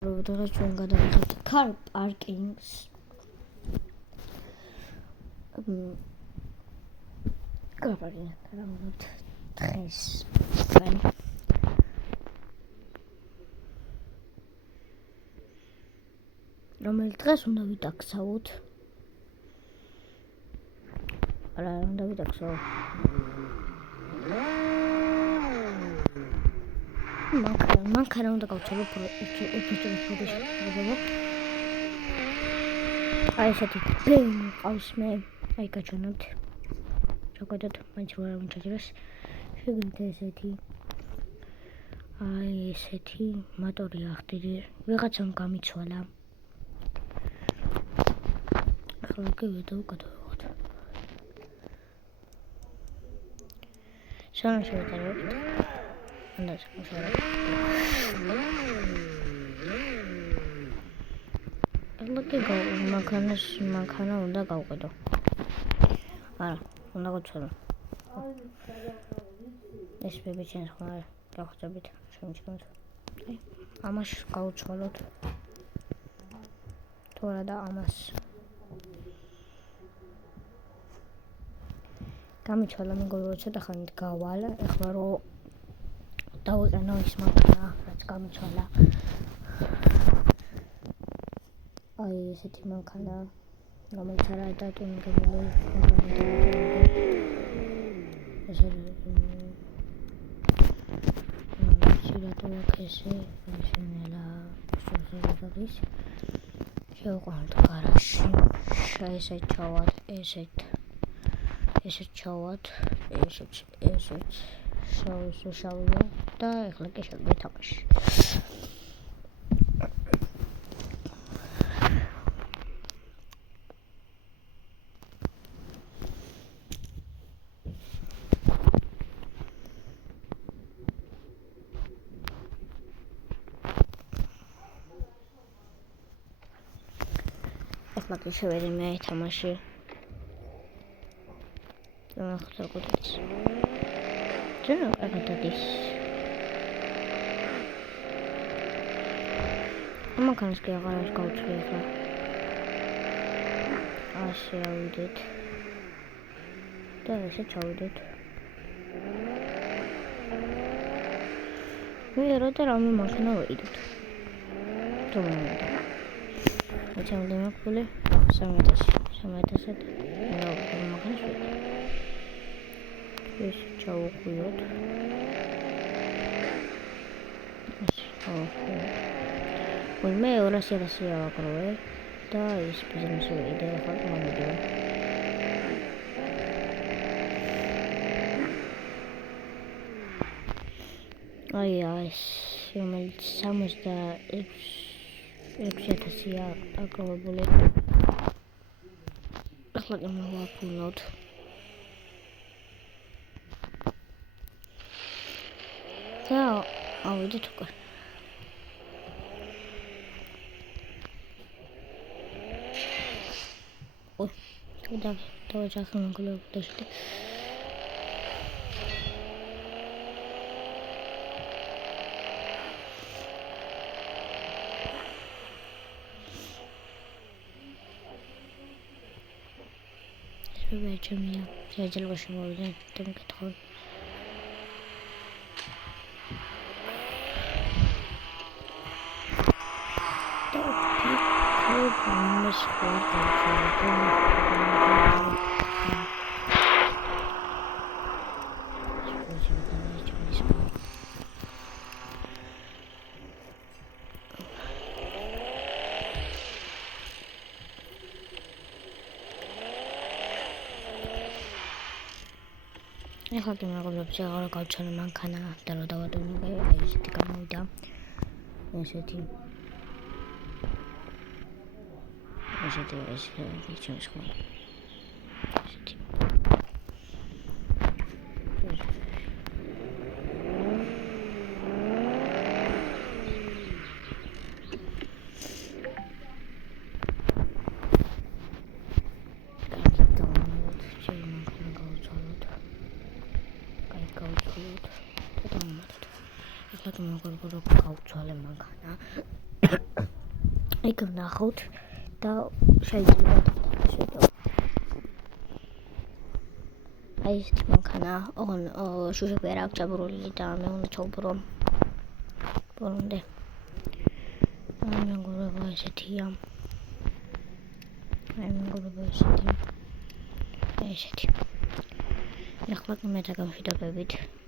დღეს ჩვენ გადავიღებთ car parkings. car parking გადავიღებთ დღეს ჩვენ. რომელიც დღეს უნდა ვიტაქსავთ. არა, უნდა ვიტაქსავ. მანქანა უნდა გავცელო უფრო აი ესეთი ბეიმ ყავს მე აი გაჩვენებთ შეგედოთ მაინც რა მომჩაჯერეს შეგედით ესეთი აი ესეთი მოტორი ახდირი ვიღაცამ გამიცვალა ახლა გივედო გადავიღოთ სანამ შევეტარებთ და შემოშორებთ მანქანა უნდა გავყიდო. არა, უნდა გავცვალო. ეს ბებიჩენს ხო არა, გავხსენებით, შემიჩნევთ. ამას გავცვალოთ. თუ არა და ამას. გამიცვალა მეგობრებო, ცოტა ხანით გავალ, ეხლა რო დავიყენო ის მანქანა, რაც გამიცვალა. აი ესეთი მანქანა რომელიც არა დატუნგებული ესე მაშინელა შევზერდის შევყვანთ გარაჟში ესეთ ჩავალ ესეთ ჩავალ ესეთ შავია და ეხლა კი შევეთამაში Bakın şöyle bir tamaşı. Tamam kadar koyacağız. Canım arkadaşlar. Ama kanske jag har skaut för. Aşağı uydut. Dövüşe çavudut. Ve yarata rağmen makine uydut. Tamam. Açalım demek böyle. Sametasat. Ne oldu makine şu. Biz çabuk uyut. Ulme orası bakalım. Daha bizim söyledi farklı video. Ay, şimdi samızda eksatasiya akabule. Bakın ne yapıyor? Ya, avda çok. Oy, udah jalan kalau udah sudah. Vereceğim ya. Acele başıma öyle dedim ki tamam. ეხლა კი მეგობრებო, აღარ გავჩვენე მანქანა და რა დავადუნე, აი ესეთი გამოვიდა. ესეთი ჩემს ხო. ესეთი. Ეხლა კი მეგობრებო, გავცვალე მანქანა. იქ ვნახოთ და შეიძლება დავაშვებო. აი ესეთი მანქანა, ოღონ შუშები არ აქვს ჩაბურული და მე უნდა ჩავბურო ბოლომდე. აი მეგობრებო ესეთია. ესეთი. ეხლა მე დაგამშვიდობებით.